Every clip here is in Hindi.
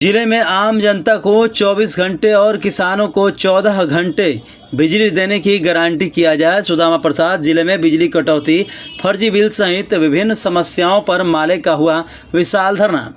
जिले में आम जनता को 24 घंटे और किसानों को 14 घंटे बिजली देने की गारंटी किया जाए। सुदामा प्रसाद। जिले में बिजली कटौती, फर्जी बिल सहित विभिन्न समस्याओं पर माले का हुआ विशाल धरना।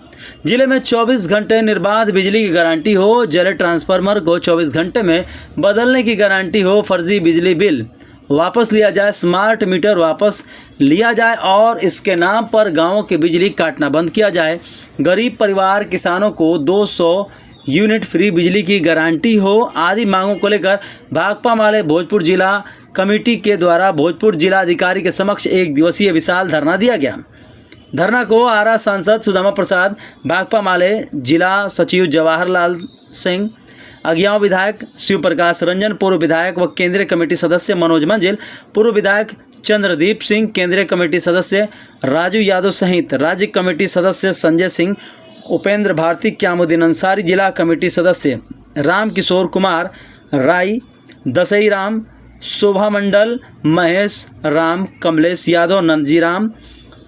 जिले में 24 घंटे निर्बाध बिजली की गारंटी हो, जल ट्रांसफार्मर को 24 घंटे में बदलने की गारंटी हो, फर्जी बिजली बिल वापस लिया जाए, स्मार्ट मीटर वापस लिया जाए और इसके नाम पर गांवों की बिजली काटना बंद किया जाए। गरीब परिवार किसानों को 200 यूनिट फ्री बिजली की गारंटी हो आदि मांगों को लेकर भाकपा माले भोजपुर जिला कमेटी के द्वारा भोजपुर जिला अधिकारी के समक्ष एक दिवसीय विशाल धरना दिया गया। धरना को आरा सांसद सुदामा प्रसाद, भाकपा माले जिला सचिव जवाहरलाल सिंह, अगियाव विधायक शिव प्रकाश रंजन, पूर्व विधायक व केंद्रीय कमेटी सदस्य मनोज मंजिल, पूर्व विधायक चंद्रदीप सिंह, केंद्रीय कमेटी सदस्य राजू यादव सहित राज्य कमेटी सदस्य संजय सिंह, उपेंद्र भारती, क्यामुद्दीन अंसारी, जिला कमेटी सदस्य राम किशोर कुमार राय, दसई राम, शोभा मंडल, महेश राम, कमलेश यादव, नंदजी राम,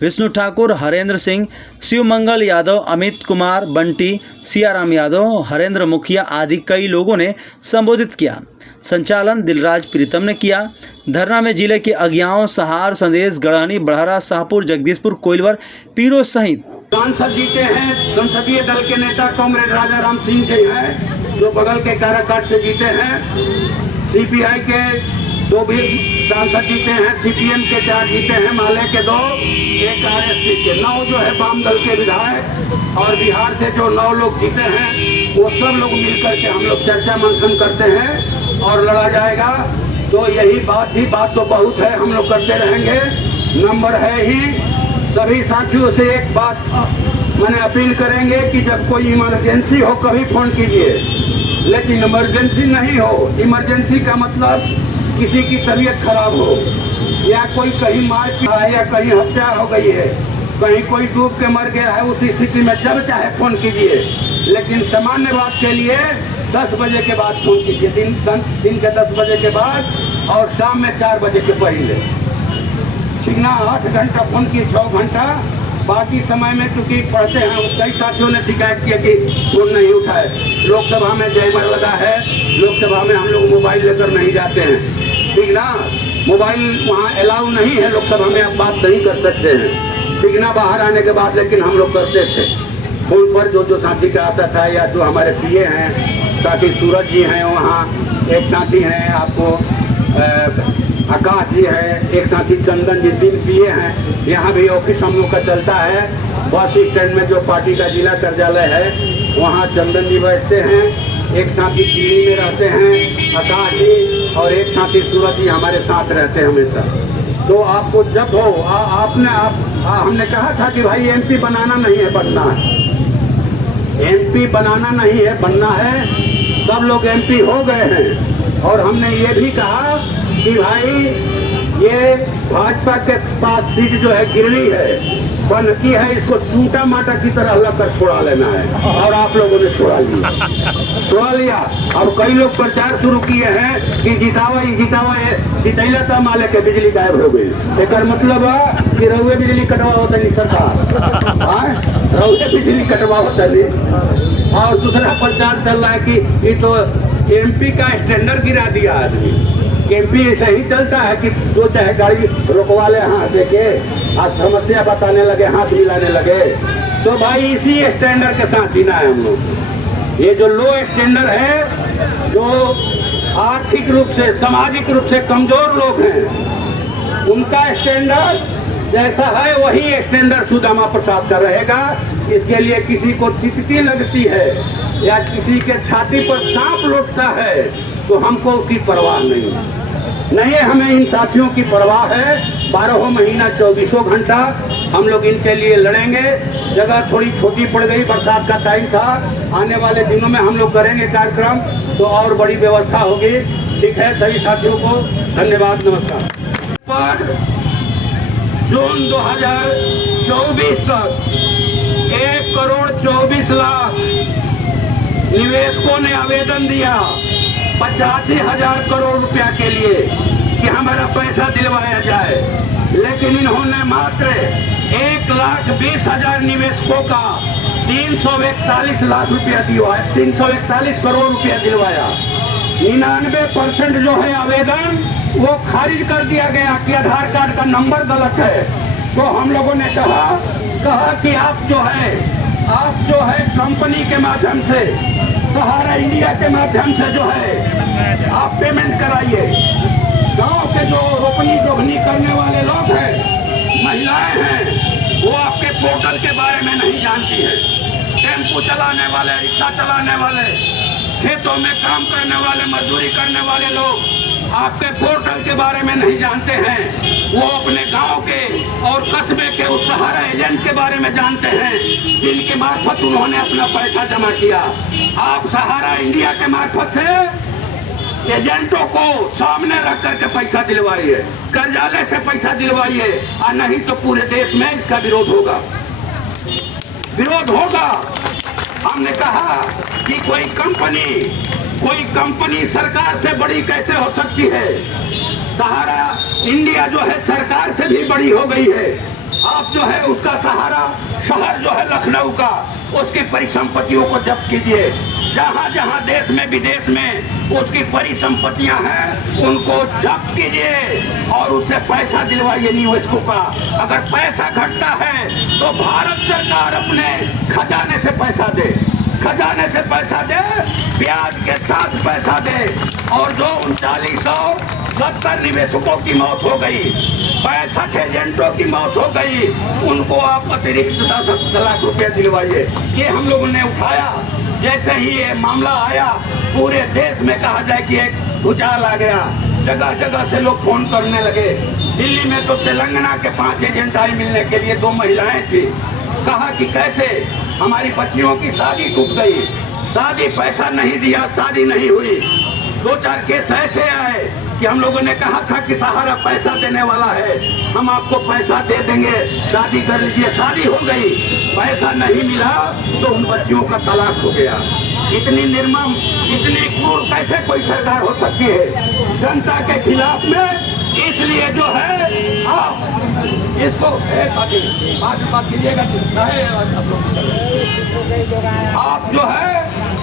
विष्णु ठाकुर, हरेंद्र सिंह, शिवमंगल यादव, अमित कुमार, बंटी, सियाराम यादव, हरेंद्र मुखिया आदि कई लोगों ने संबोधित किया। संचालन दिलराज प्रीतम ने किया। धरना में जिले के अगियाव, सहार, संदेश, गढ़हनी, बड़हरा, शाहपुर, जगदीशपुर, कोइलवर, पीरो सहित सांसद जीते हैं। संसदीय दल के नेता कॉमरेड राजा राम सिंह जी हैं, जो बगल के काराकाट से जीते हैं। सीपीआई के 2 भी सांसद जीते हैं, सीपीएम के 4 जीते हैं, माले के 2, एक आरएसपी के 9 जो है वाम दल के विधायक, और बिहार से जो 9 लोग जीते हैं, वो सब लोग मिलकर के हम लोग चर्चा मंथन करते हैं और लड़ा जाएगा। तो यही बात तो बहुत है, हम लोग करते रहेंगे। नंबर है ही। सभी साथियों से एक बात मैंने अपील करेंगे कि जब कोई इमरजेंसी हो कभी फोन कीजिए, लेकिन इमरजेंसी नहीं हो। इमरजेंसी का मतलब किसी की तबीयत खराब हो, या कोई कहीं मार पीटा है, या कहीं हत्या हो गई है, कहीं कोई डूब के मर गया है, उस स्थिति में जब चाहे फोन कीजिए। लेकिन सामान्य बात के लिए 10 बजे के बाद फोन कीजिए, दिन के 10 बजे के बाद और शाम में 4 बजे के पहले। ठीक ना? 8 घंटा फोन किए, 6 घंटा। बाकी समय में चूंकि पढ़ते हैं, कई साथियों ने शिकायत किया कि फोन नहीं उठाए। लोकसभा में जयमर लगा है, लोकसभा में हम लोग मोबाइल लेकर नहीं जाते हैं। ठीक ना? मोबाइल वहाँ अलाउ नहीं है, लोकसभा में आप बात नहीं कर सकते हैं। ठीक ना? बाहर आने के बाद लेकिन हम लोग करते थे फोन पर। जो साथी का आता था, या जो हमारे पीए हैं, साथी सूरज जी हैं, वहाँ एक साथी हैं आपको आकाश जी है, एक साथी चंदन जी, 3 पीए हैं। यहाँ भी ऑफिस हम लोग का चलता है। बस स्टैंड में जो पार्टी का जिला कार्यालय है, वहाँ चंदन जी बैठते हैं। एक साथी दिल्ली में रहते हैं, आकाश जी, और एक साथी सूरज जी हमारे साथ रहते हैं हमेशा। तो आपको जब हो हमने कहा था कि भाई एमपी बनाना नहीं है, बनना है। एमपी बनाना नहीं है, बनना है। सब लोग एमपी हो गए हैं। और हमने ये भी कहा कि भाई ये भाजपा के पास सीट जो है गिरनी है, बनती है, इसको टूटा माटा की तरह लगकर छोड़ा लेना है। और आप लोगों ने छोड़ा लिया। अब कई लोग प्रचार शुरू किए हैं कि जितैला था माले के बिजली गायब हो गई। एक मतलब कि रउए बिजली कटवा होता नहीं सरकार, रउए बिजली कटवा होता नहीं। और दूसरा प्रचार चल रहा है कि ये तो एमपी का स्टैंडर्ड गिरा दिया आदमी। एमपी ऐसा ही चलता है कि जो चाहे गाड़ी रोकवा ले, हाथ देके आज समस्या बताने लगे, हाथ मिलाने लगे। तो भाई इसी स्टैंडर्ड के साथ जीना है हम लोग। ये जो लो स्टैंडर्ड है, जो आर्थिक रूप से, सामाजिक रूप से कमजोर लोग हैं, उनका स्टैंडर्ड जैसा है वही स्टैंडर्ड सुदामा प्रसाद का रहेगा। इसके लिए किसी को चिटकी लगती है या किसी के छाती पर सांप लौटता है तो हमको उसकी परवाह नहीं है। हमें इन साथियों की परवाह है। 12 महीना 24 घंटा हम लोग इनके लिए लड़ेंगे। जगह थोड़ी छोटी पड़ गई, बरसात का टाइम था। आने वाले दिनों में हम लोग करेंगे कार्यक्रम, तो और बड़ी व्यवस्था होगी। ठीक है, सभी साथियों को धन्यवाद, नमस्कार। पर जून 2024 तक 1,24,00,000 निवेशकों ने आवेदन दिया 85,000 करोड़ रुपया के लिए कि हमारा पैसा दिलवाया जाए। लेकिन इन्होंने मात्र 1,20,000 निवेशकों का 341 लाख रुपया दिलवाया, 341 करोड़ रुपया दिलवाया। 99% जो है आवेदन वो खारिज कर दिया गया कि आधार कार्ड का नंबर गलत है। तो हम लोगों ने कहा कि आप जो है कंपनी के माध्यम से, सहारा इंडिया के माध्यम से जो है आप पेमेंट कराइए। गांव के जो रोपनी जोगनी करने वाले लोग हैं, महिलाएं हैं, वो आपके पोर्टल के बारे में नहीं जानती है। टेम्पो चलाने वाले, रिक्शा चलाने वाले, खेतों में काम करने वाले, मजदूरी करने वाले लोग आपके पोर्टल के बारे में नहीं जानते हैं। वो अपने गांव के और कस्बे के उस सहारा एजेंट के बारे में जानते हैं जिनके मार्फत उन्होंने अपना पैसा जमा किया। आप सहारा इंडिया के मार्फत से एजेंटों को सामने रख करके पैसा दिलवाइए, कर्जालय से पैसा दिलवाइए, और नहीं तो पूरे देश में इसका विरोध होगा। हमने कहा कि कोई कंपनी सरकार से बड़ी कैसे हो सकती है। सहारा इंडिया जो है सरकार से भी बड़ी हो गई है। आप जो है उसका सहारा शहर जो है लखनऊ का, उसकी परिसंपत्तियों को जब्त कीजिए। जहाँ जहाँ देश में विदेश में उसकी परिसंपत्तियां हैं उनको जब्त कीजिए और उससे पैसा दिलवाइए निवेशकों का। अगर पैसा घटता है तो भारत सरकार अपने खजाने से पैसा दे, ब्याज के साथ पैसा दे। और जो 3970 निवेशकों की मौत हो गई, 65 एजेंटों की मौत हो गई, उनको आप अतिरिक्त 10 लाख रुपए दिलवाइए। ये हम लोगों ने उठाया। जैसे ही ये मामला आया, पूरे देश में कहा जाए कि एक भूचाल आ गया, जगह जगह से लोग फोन करने लगे। दिल्ली में तो तेलंगाना के 5 एजेंट आए मिलने के लिए, 2 महिलाएं थी। कहा कि कैसे हमारी बच्चियों की शादी टूट गई, शादी पैसा नहीं दिया, शादी नहीं हुई। 2-4 केस ऐसे आए कि हम लोगों ने कहा था कि सहारा पैसा देने वाला है, हम आपको पैसा दे देंगे, शादी कर लीजिए। शादी हो गई, पैसा नहीं मिला तो उन बच्चियों का तलाक हो गया। इतनी निर्मम, इतनी क्रूर कैसे कोई सरकार हो सकती है जनता के खिलाफ में। इसलिए जो है आप इसको बात कीजिएगा, आप जो है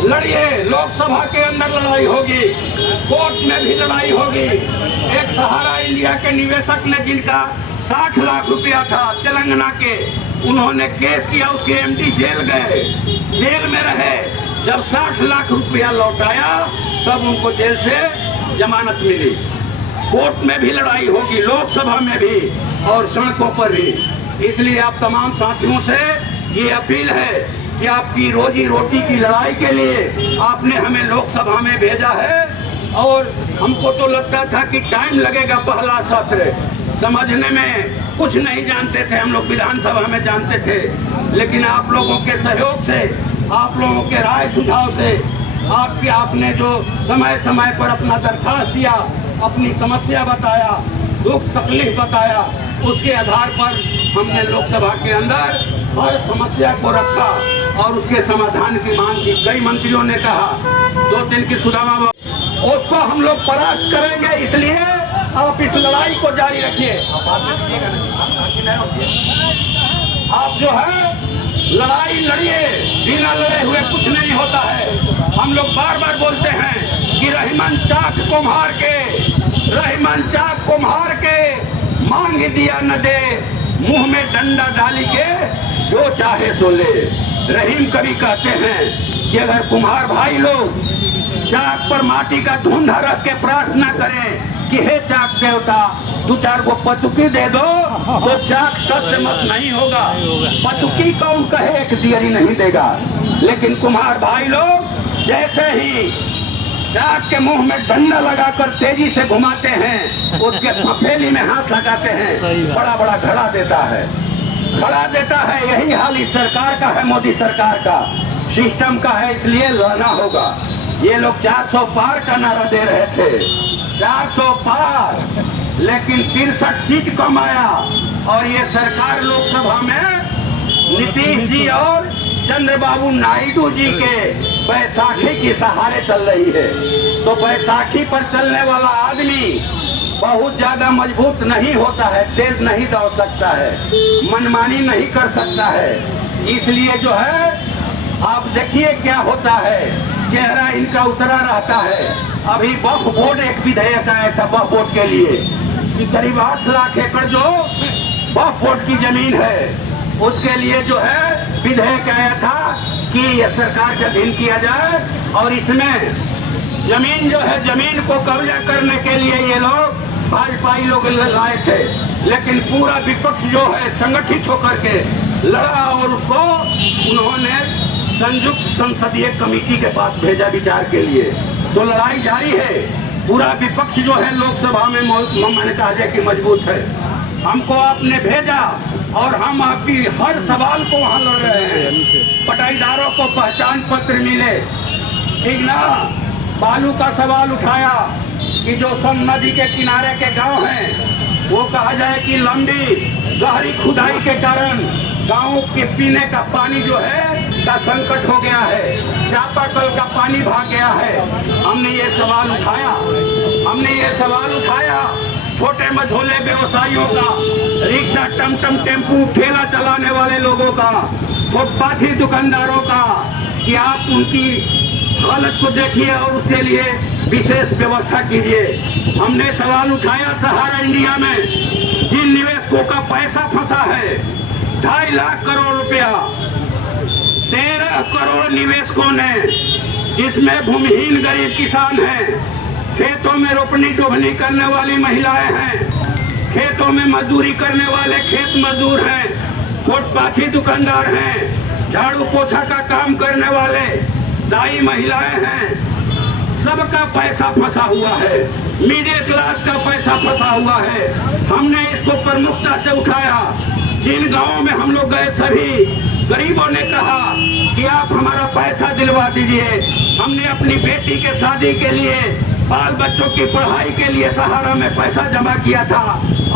लड़िए। लोकसभा के अंदर लड़ाई होगी, कोर्ट में भी लड़ाई होगी। एक सहारा इंडिया के निवेशक ने, जिनका 60 लाख रुपया था तेलंगाना के, उन्होंने केस किया, उसके एमडी जेल गए, जेल में रहे। जब 60 लाख रुपया लौटाया तब उनको जेल से जमानत मिली। कोर्ट में भी लड़ाई होगी, लोकसभा में भी और सड़कों पर भी। इसलिए आप तमाम साथियों से ये अपील है कि आपकी रोजी रोटी की लड़ाई के लिए आपने हमें लोकसभा में भेजा है। और हमको तो लगता था कि टाइम लगेगा, पहला सत्र समझने में कुछ नहीं जानते थे हम लोग, विधानसभा में जानते थे। लेकिन आप लोगों के सहयोग से, आप लोगों के राय सुझाव से, आपने जो समय समय पर अपना दरखास्त दिया, अपनी समस्या बताया, दुख तकलीफ बताया, उसके आधार पर हमने लोकसभा के अंदर हर समस्या को रखा और उसके समाधान की मांग की। कई मंत्रियों ने कहा 2 दिन की सुदामा, उसको हम लोग परास्त करेंगे। इसलिए आप इस लड़ाई को जारी रखिए। आप जो है लड़ाई लड़िए, बिना लड़े हुए कुछ नहीं होता है। हम लोग बार बार बोलते हैं कि रहीमन चाक कुम्हार के मांग दिया न दे, मुंह में डंडा डाली के जो चाहे सो ले। रहीम कवि कहते हैं कि अगर कुम्हार भाई लोग चाक पर माटी का धुंधा रख के प्रार्थना करें कि हे चाक देवता 2-4 को पतुकी दे दो, तो चाक सच मत नहीं होगा। पतुकी कौन कहे, एक दियरी नहीं देगा। लेकिन कुम्हार भाई लोग जैसे ही चाक के मुंह में डंडा लगाकर तेजी से घुमाते हैं, उसके फफेली में हाथ लगाते हैं, बड़ा बड़ा घड़ा देता है। यही हाल इस सरकार का है, मोदी सरकार का, सिस्टम का है। इसलिए लड़ना होगा। ये लोग 400 पार का नारा दे रहे थे, 400 पार, लेकिन 63 सीट कम आया। और ये सरकार लोकसभा में नीतीश जी और चंद्रबाबू नायडू जी के बैसाखी के सहारे चल रही है। तो बैसाखी पर चलने वाला आदमी बहुत ज्यादा मजबूत नहीं होता है, तेज नहीं दौड़ सकता है, मनमानी नहीं कर सकता है। इसलिए जो है आप देखिए क्या होता है, चेहरा इनका उतरा रहता है। अभी वक्फ बोर्ड एक विधेयक आया था वक्फ बोर्ड के लिए कि करीब 8 लाख एकड़ जो वक्फ बोर्ड की जमीन है उसके लिए जो है विधेयक आया था कि यह सरकार के अधीन किया जाए, और इसमें जमीन जो है जमीन को कब्जा करने के लिए ये लोग भाजपाई लोग लाए थे, लेकिन पूरा विपक्ष जो है संगठित होकर के लड़ा और उसको उन्होंने संयुक्त संसदीय कमेटी के पास भेजा विचार के लिए। तो लड़ाई जारी है, पूरा विपक्ष जो है लोकसभा में मैंने कहा जाए कि मजबूत है। हमको आपने भेजा और हम आपकी हर सवाल को वहाँ लड़ रहे हैं। पटाईदारों को पहचान पत्र मिले, ठीक ना। बालू का सवाल उठाया कि जो सोन नदी के किनारे के गांव हैं वो कहा जाए कि लंबी गहरी खुदाई के कारण गांव के पीने का पानी जो है का संकट हो गया है, चापाकल का पानी भाग गया है। हमने ये सवाल उठाया छोटे मझोले व्यवसायियों का, रिक्शा टमटम टेम्पू ठेला चलाने वाले लोगों का, फुटपाथी दुकानदारों का, कि आप उनकी हालत को देखिए और उसके लिए विशेष व्यवस्था कीजिए। हमने सवाल उठाया सहारा इंडिया में जिन निवेशकों का पैसा फंसा है 2.5 लाख करोड़ रुपया, 13 करोड़ निवेशकों ने, जिसमें भूमिहीन गरीब किसान हैं, खेतों में रोपनी डोभनी करने वाली महिलाएं हैं, खेतों में मजदूरी करने वाले खेत मजदूर हैं, फुटपाथी दुकानदार हैं, झाड़ू पोछा का काम करने वाले दाई महिलाएं हैं। सबका पैसा फंसा हुआ है, मिडिल क्लास का पैसा फंसा हुआ है। हमने इसको प्रमुखता से उठाया। जिन गांवों में हम लोग गए सभी गरीबों ने कहा कि आप हमारा पैसा दिलवा दीजिए। हमने अपनी बेटी के शादी के लिए, बाल बच्चों की पढ़ाई के लिए सहारा में पैसा जमा किया था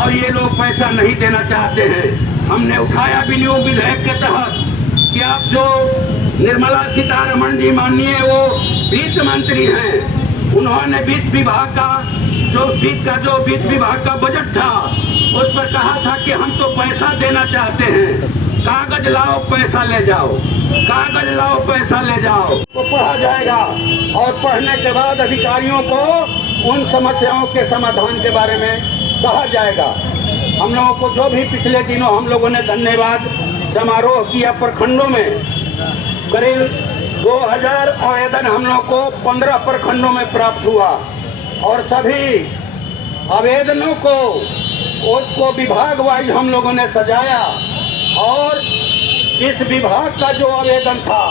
और ये लोग पैसा नहीं देना चाहते हैं। हमने उठाया विनियोग विधेयक के तहत कि आप जो निर्मला सीतारमण जी माननीय वो वित्त मंत्री हैं, उन्होंने वित्त विभाग का जो वित्त विभाग का बजट था उस पर कहा था कि हम तो पैसा देना चाहते हैं, कागज लाओ पैसा ले जाओ, कागज लाओ पैसा ले जाओ। तो पढ़ा जाएगा और पढ़ने के बाद अधिकारियों को उन समस्याओं के समाधान के बारे में कहा जाएगा। हम लोगों को जो भी पिछले दिनों हम लोगों ने धन्यवाद समारोह किया, प्रखंडों में करीब 2000 आवेदन हम लोग को 15 प्रखंडों में प्राप्त हुआ और सभी आवेदनों को उसको विभाग वाइज हम लोगों ने सजाया और इस विभाग का जो आवेदन था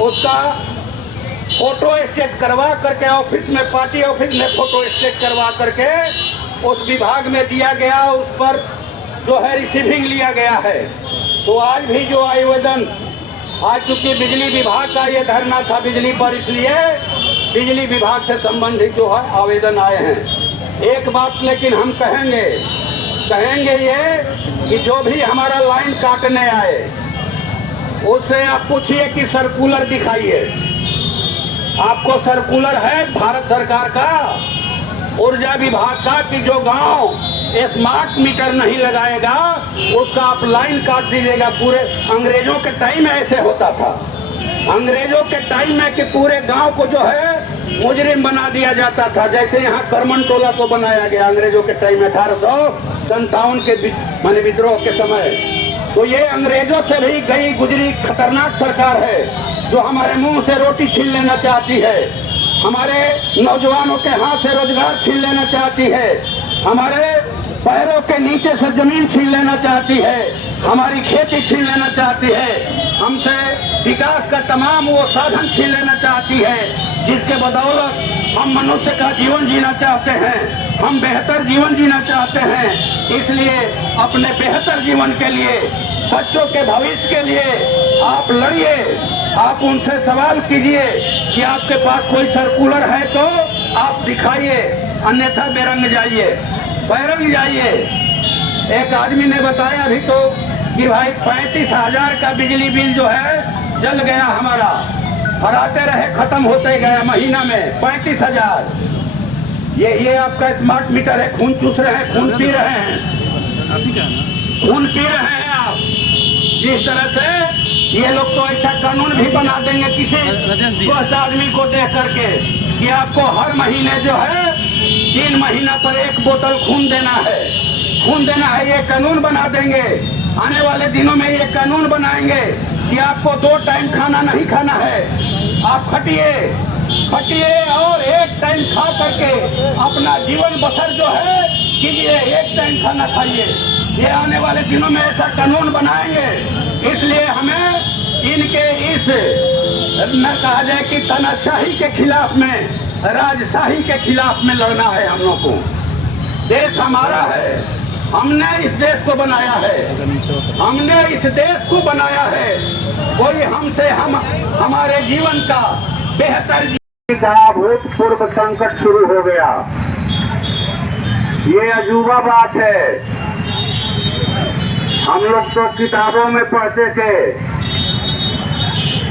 उसका फोटो स्टेट करवा करके ऑफिस में, पार्टी ऑफिस में फोटो स्टेट करवा करके उस विभाग में दिया गया, उस पर जो है रिसीविंग लिया गया है। तो आज भी जो आवेदन, आज चूंकि बिजली विभाग का ये धरना था बिजली पर, इसलिए बिजली विभाग से संबंधित जो है आवेदन आए हैं। एक बात लेकिन हम कहेंगे ये कि जो भी हमारा लाइन काटने आए उससे आप पूछिए कि सर्कुलर दिखाइए। आपको सर्कुलर है भारत सरकार का, ऊर्जा विभाग का, कि जो गांव स्मार्ट मीटर नहीं लगाएगा उसका आप लाइन काट दीजिएगा। पूरे अंग्रेजों के टाइम में ऐसे होता था, अंग्रेजों के टाइम में कि पूरे गांव को जो है मुजरिम बना दिया जाता था, जैसे यहाँ करमन टोला को बनाया गया अंग्रेजों के टाइम में 1857 के माने विद्रोह के समय। तो ये अंग्रेजों से भी गई गुजरी खतरनाक सरकार है जो हमारे मुंह से रोटी छीन लेना चाहती है, हमारे नौजवानों के हाथ से रोजगार छीन लेना चाहती है, हमारे पैरों के नीचे से जमीन छीन लेना चाहती है, हमारी खेती छीन लेना चाहती है, हमसे विकास का तमाम वो साधन छीन लेना चाहती है जिसके बदौलत हम मनुष्य का जीवन जीना चाहते हैं, हम बेहतर जीवन जीना चाहते हैं। इसलिए अपने बेहतर जीवन के लिए, बच्चों के भविष्य के लिए आप लड़िए, आप उनसे सवाल कीजिए कि आपके पास कोई सर्कुलर है तो आप दिखाइए, अन्यथा बेरंग जाइए, बैरंग जाइए। एक आदमी ने बताया अभी तो कि भाई 35,000 का बिजली बिल जो है जल गया हमारा, और आते रहे खत्म होते गया महीना में 35,000। ये आपका स्मार्ट मीटर है, खून चूस रहे हैं, खून पी रहे हैं, खून पी रहे हैं आप। जिस तरह से ये लोग तो ऐसा कानून भी बना देंगे किसी स्वस्थ आदमी को देख करके कि आपको हर महीने जो है 3 महीना पर 1 बोतल खून देना है। ये कानून बना देंगे। आने वाले दिनों में ये कानून बनाएंगे कि आपको 2 टाइम खाना नहीं खाना है। आप खटिए और 1 टाइम खा करके अपना जीवन बसर जो है कीजिए। 1 टाइम खाना खाइए। ये आने वाले दिनों में ऐसा कानून बनाएंगे। इसलिए हमें इनके इस न कहा जाए कि तानाशाही के खिलाफ में, राजशाही के खिलाफ में लड़ना है हम लोग को। देश हमारा है, हमने इस देश को बनाया है। कोई हमसे हमारे जीवन का बेहतर का भूतपूर्व संकट शुरू हो गया। ये अजूबा बात है। हम लोग तो किताबों में पढ़ते थे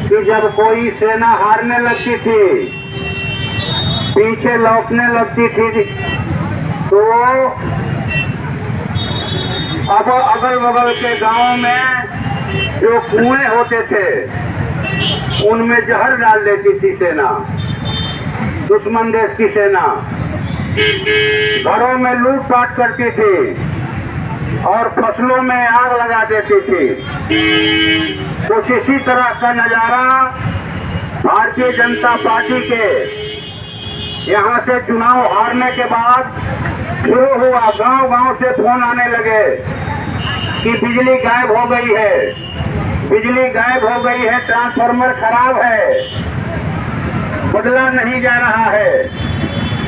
कि जब कोई सेना हारने लगती थी, पीछे लौटने लगती थी, तो अब अगल बगल के गांव में जो कुएं होते थे उनमें जहर डाल देती थी सेना, दुश्मन देश की सेना। घरों में लूटपाट करती थी और फसलों में आग लगा देती थी। कुछ इसी तरह का नजारा भारतीय जनता पार्टी के यहाँ से चुनाव हारने के बाद शुरू हुआ। गांव-गांव से फोन आने लगे कि बिजली गायब हो गई है, ट्रांसफार्मर खराब है, बदला नहीं जा रहा है,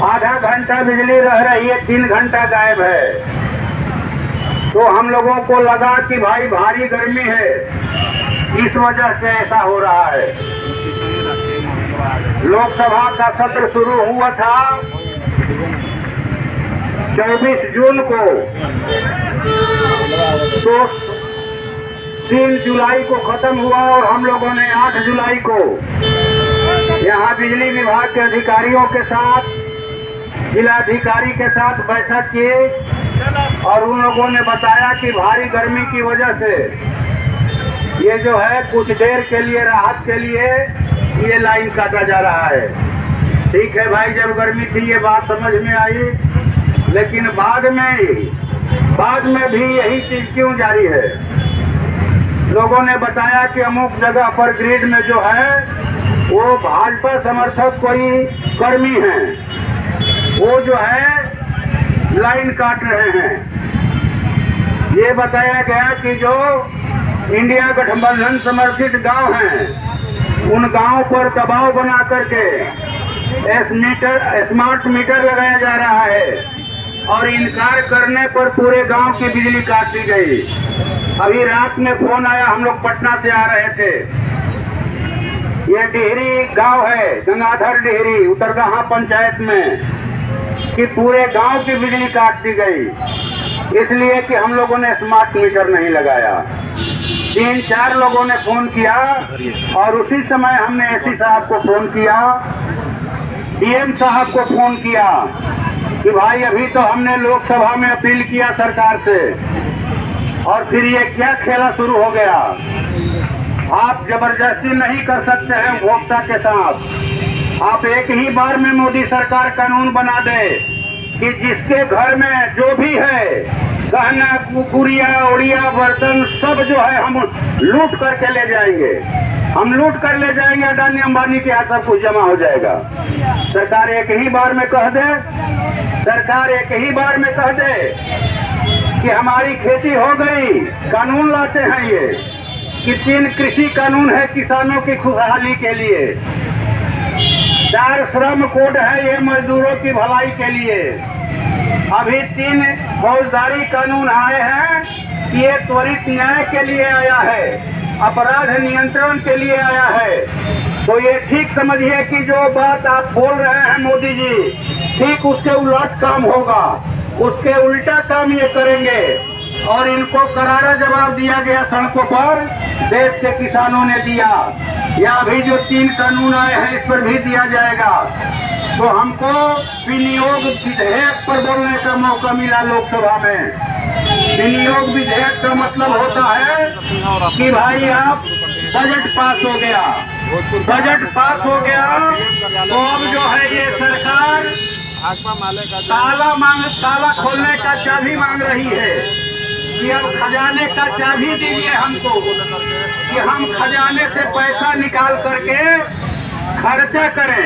आधा घंटा बिजली रह रही है, 3 घंटा गायब है। तो हम लोगों को लगा कि भाई भारी गर्मी है, इस वजह से ऐसा हो रहा है। लोकसभा का सत्र शुरू हुआ था 24 जून को, तो 3 जुलाई को खत्म हुआ और हम लोगों ने 8 जुलाई को यहाँ बिजली विभाग के अधिकारियों के साथ, जिलाधिकारी के साथ बैठक की और उन लोगों ने बताया कि भारी गर्मी की वजह से ये जो है कुछ देर के लिए राहत के लिए ये लाइन काटा जा रहा है। ठीक है भाई, जब गर्मी थी ये बात समझ में आई, लेकिन बाद में भी यही चीज क्यों जारी है? लोगों ने बताया कि अमुक जगह पर ग्रिड में जो है वो भाजपा समर्थक कोई कर्मी हैं, वो जो है लाइन काट रहे हैं। ये बताया गया कि जो इंडिया गठबंधन समर्थित गांव हैं, उन गांव पर दबाव बना करके स्मार्ट मीटर लगाया जा रहा है और इनकार करने पर पूरे गांव की बिजली काट दी गई। अभी रात में फोन आया, हम लोग पटना से आ रहे थे, ये डिहरी गांव है, गंगाधर डिहरी, उतरगाहा पंचायत में, कि पूरे गांव की बिजली काट दी गई इसलिए कि हम लोगों ने स्मार्ट मीटर नहीं लगाया। 3-4 लोगों ने फोन किया और उसी समय हमने एसपी साहब को फोन किया, डीएम साहब को फोन किया कि भाई अभी तो हमने लोकसभा में अपील किया सरकार से और फिर ये क्या खेला शुरू हो गया। आप जबरदस्ती नहीं कर सकते हैं उपभोक्ता के साथ। आप एक ही बार में मोदी सरकार कानून बना दे कि जिसके घर में जो भी है गहना, कुरिया, ओड़िया, बर्तन सब जो है हम लूट करके ले जाएंगे। हम लूट कर ले जाएंगे, अडानी अंबानी के यहाँ सब कुछ जमा हो जाएगा। सरकार एक ही बार में कह दे कि हमारी खेती हो गई, कानून लाते हैं ये कि 3 कृषि कानून है किसानों की खुशहाली के लिए, 4 श्रम कोड है ये मजदूरों की भलाई के लिए, अभी 3 फौजदारी कानून आए हैं, ये त्वरित न्याय के लिए आया है, अपराध नियंत्रण के लिए आया है। तो ये ठीक समझिए कि जो बात आप बोल रहे हैं मोदी जी, ठीक उसके उलट काम होगा, उसके उल्टा काम ये करेंगे और इनको करारा जवाब दिया गया सड़कों पर, देश के किसानों ने दिया, या अभी जो 3 कानून आए हैं इस पर भी दिया जाएगा। तो हमको विनियोग विधेयक पर बोलने का मौका मिला लोकसभा में। विनियोग विधेयक का मतलब होता है कि भाई आप बजट पास हो गया, बजट पास हो गया तो अब जो है ये सरकार ताला खोलने का चाबी मांग रही है कि अब खजाने का चाबी दीजिए हमको, कि हम खजाने से पैसा निकाल करके खर्चा करें।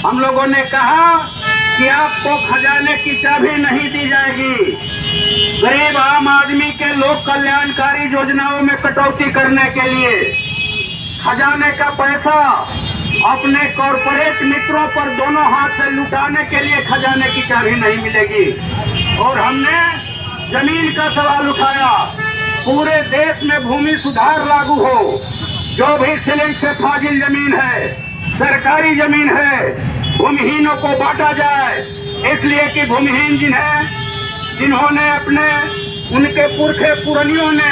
हम लोगों ने कहा कि आपको खजाने की चाबी नहीं दी जाएगी। गरीब आम आदमी के लोक कल्याणकारी योजनाओं में कटौती करने के लिए खजाने का पैसा अपने कॉरपोरेट मित्रों पर दोनों हाथ से लुटाने के लिए खजाने की चाबी नहीं मिलेगी। और हमने जमीन का सवाल उठाया, पूरे देश में भूमि सुधार लागू हो, जो भी सीलिंग से फाजिल जमीन है, सरकारी जमीन है, भूमिहीनों को बांटा जाए, इसलिए कि भूमिहीन जिन्होंने अपने उनके पुरखे पुरनियों ने